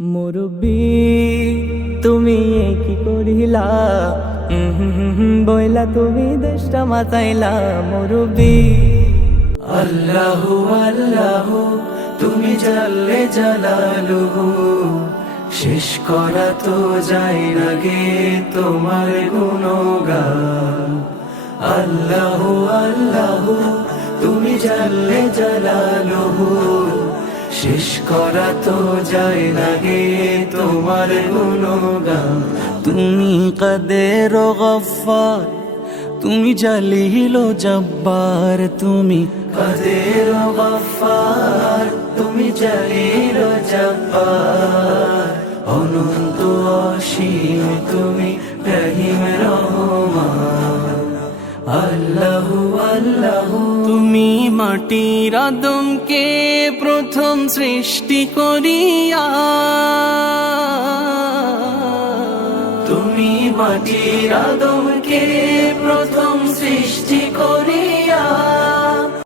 মুরব্বী, তুমি কি করিলা? বইলা তুমি দেশটা মাতাইলা, মুরব্বী। আল্লাহু আল্লাহু, তুমি জাল্লে জালালুহু। শেষ করা তো যায় না গে তোমার গুণগান। আল্লাহু আল্লাহু, তুমি জাল্লে জালালুহু। শেষ করা তো যায় না গে তোমার গুণগান। তুমি কাদের গফার? তুমি জালিল জব্বার। তুমি কাদের গফার? তুমি জালিল জব্বার। অনন্ত অসীম, তুমি রহিম রহমান। আল্লাহু আল্লাহু। তুমি মাটির আদমকে প্রথম সৃষ্টি করিয়া। তুমি মাটির আদমকে